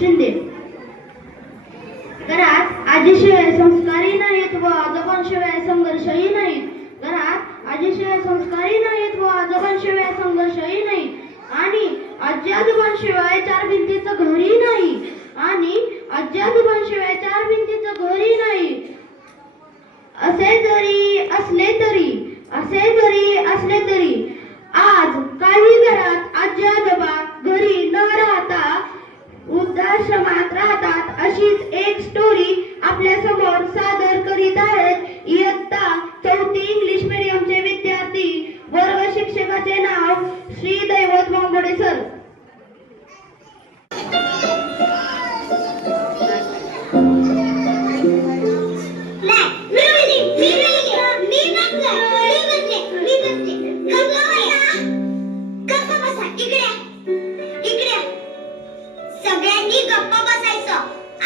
शिंदे. घरात आजीशिवाय संस्कारही नाहीत व आजोबांशिवाय संघर्षही नाहीत. घरात आजीशिवाय संस्कारही नाहीत व आजोबांशिवाय संघर्षही नाहीत आणि आजी आजोबांशिवाय चार भिंतीचं घरही नाही आणि आजी आजोबांशिवाय चार भिंतीचं घरही नाही. असे जरी असले तरी आज काही घरात आजी आजोबा घरी न राहता वृद्धाश्रमात राहतात. अशीच एक स्टोरी आपल्या समोर सादर करीत आहेत इयत्ता 4थी इंग्लिश मीडियमचे विद्यार्थी. वर्ग शिक्षकाचे नाव श्री दैवत वांबडे सर.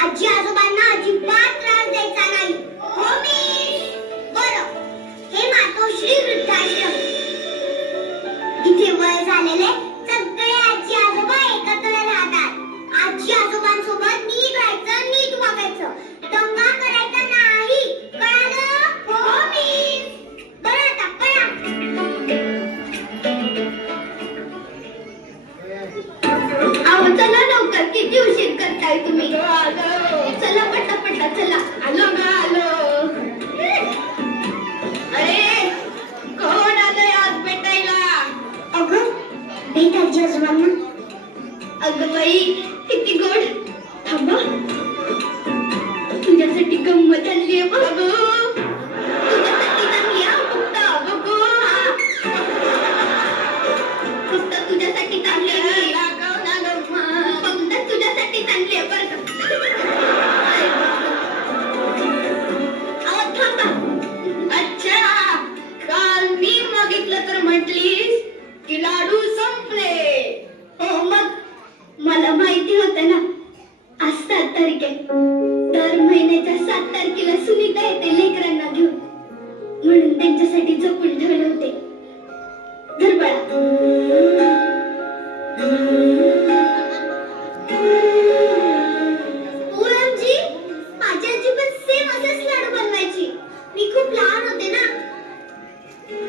आजी आजोबांना अजिबात त्रास द्यायचा नाही. हो मिस. बरं, हे मातोश्री वृद्धाश्रम. इथे वय झालेले सगळे आजी आजोबा एकत्र राहतात. आजी आजोबांसोबत नीट राहायचं, नीट वागायचं, दंगा करायचा नाही. कळालं? हो मिस. बरं आता कळा. अहो चला लवकर, किती उशीर करताय तुम्ही? चला पटापटा चला. आलो ना आलो. अरे कोण आलंय आज भेटायला? अगं भेट आजी आजोबांना. अगं बाई किती गोड. थांबा, तुझ्यासाठी गंमत आणली आहे बघ. तुझ्यासाठी आणली आहे फक्त बघू. फक्त तुझ्यासाठी आणली आहे. फक्त तुझ्यासाठी आणली आहे बरं. अच्छा, काल मी मागितलं तर म्हटलीस की लाडू संपले. हो मग मला माहिती होतं ना आज 7 तारीख आहे. दर महिन्याच्या 7 तारखेला सुनीता येते लेकरांना घेऊन, म्हणून त्यांच्यासाठी जपून ठेवले होते. धर बाळा. मी खूप लहान होते ना,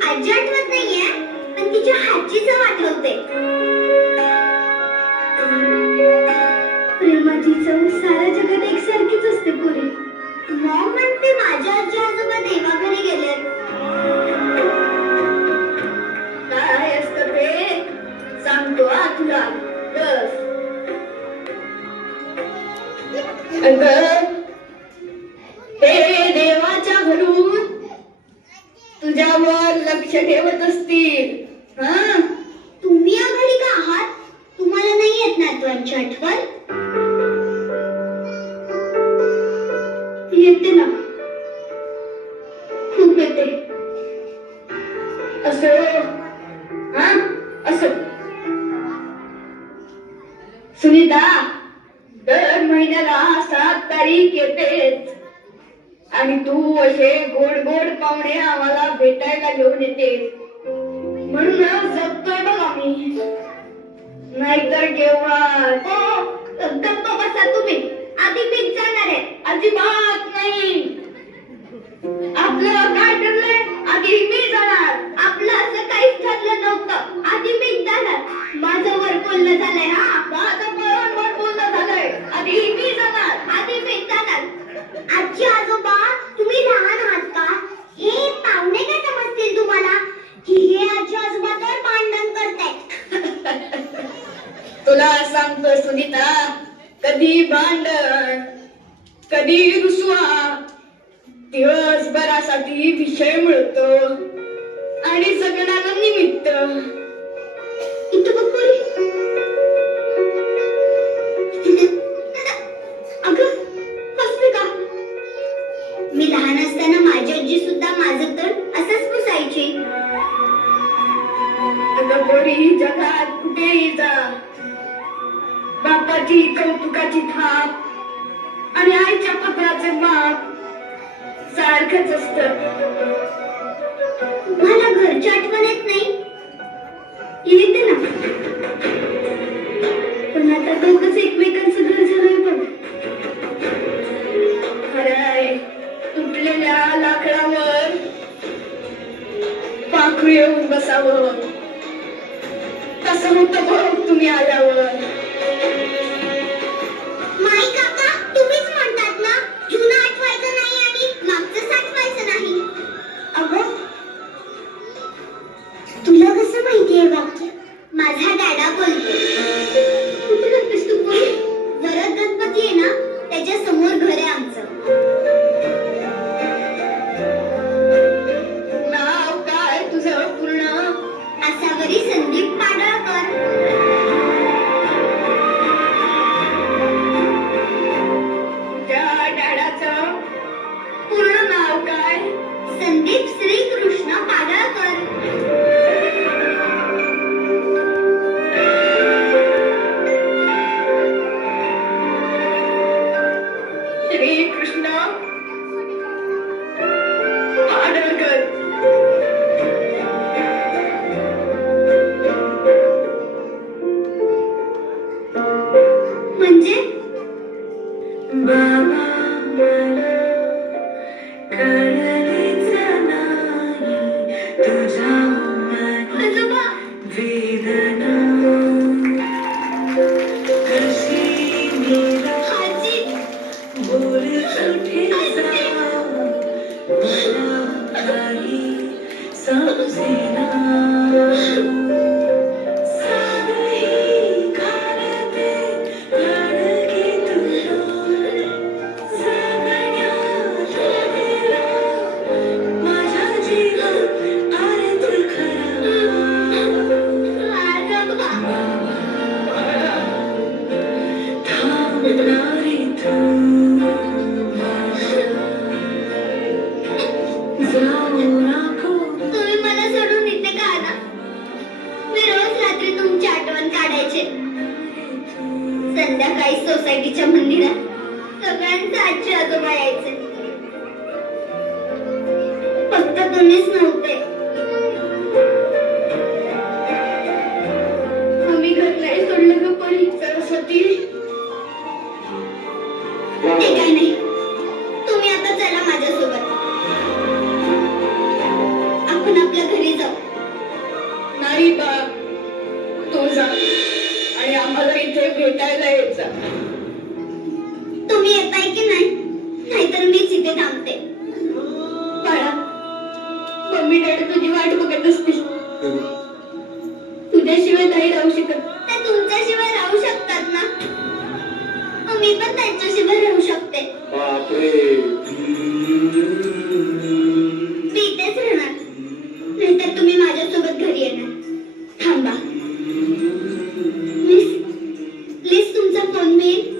आजी आठवत नाहीये पण तिच्या हातची चव आठवते. प्रेमाची चव साऱ्या जगात एकसारखीच असते पोरी. मॉम म्हणते माझ्या आजी आजोबा देवाघरी गेलेत. काय असतं ते सांगतो तुला. बस. ते देवाच्या घरून तुझ्यावर लक्ष ठेवत असतील. तुम्ही या घरी का आहात? तुम्हाला नाही येत नातवांची आठवण? येते ना, खूप येते. असं सुनीता, दर महिन्याला 7 तारीख येतेच आणि तू असे गोड गोड पाहुणे आम्हाला भेटायला घेऊन येतेस. म्हणून जगतोय बघ आम्ही. नाहीतर केव्हा. गप्प बसा तुम्ही. आधी मीच जाणार आहे. अजिबात नाही. आपलं काय ठरलंय? आधी मी जाणार. आपलं असं काहीच ठरलं नव्हतं. आधी मीच जाणार. माझं वर बोलणं झालंय. माझं वर बोलणं झालंय. आधी मी जाणार. आधी मीच जाणार. आजी आजोबा तुम्ही लहान आहात का? हे पाहुणे काय समजतील तुम्हाला की हे आजी आजोबा तर भांडण करतायत. तुला सांगतो सुनीता, कधी भांडण कधी रुसवा. दिवसभरासाठी विषय मिळतो आणि जगण्याला निमित्त. इथं बघ पोरी. अगं हसते का? मी लहान असताना माझी आजी सुद्धा माझं तोंड असंच पुसायची. अगं पोरी, जगात कुठेही जा, बापाची कौतुकाची थाप आणि आईच्या पत्राचे माप सारखंच असतं. मला घरची आठवण येत नाही? येते ना, पण आता दोघंच एकमेकांचं घर झालं संध्याकाळी सोसायटीच्या मंदिरात सगळ्यांचे आजी आजोबा यायचे. फक्त तुम्हीच नव्हते. आम्ही घर नाही सोडलं ग परी. सरस्वती, ते काय नाही, तुम्ही आता चला माझ्यासोबत. आपण आपल्या घरी जाऊ. नाही बा, तू जा आणि आम्हाला इथे भेटायला यायचा. तुम्ही येताय की नाही? नाहीतर मीच इथे थांबते. बाळा, मम्मी डॅडी तुझी वाट बघत असतील. तुझ्याशिवाय नाही राहू शकत. ते तुमच्याशिवाय राहू शकतात ना, मी पण त्यांच्याशिवाय राहू शकते. मी इथेच राहणार, नाहीतर तुम्ही माझ्यासोबत घरी येणार. थांबा प्लीज, प्लीज तुमचा फोन मिळेल.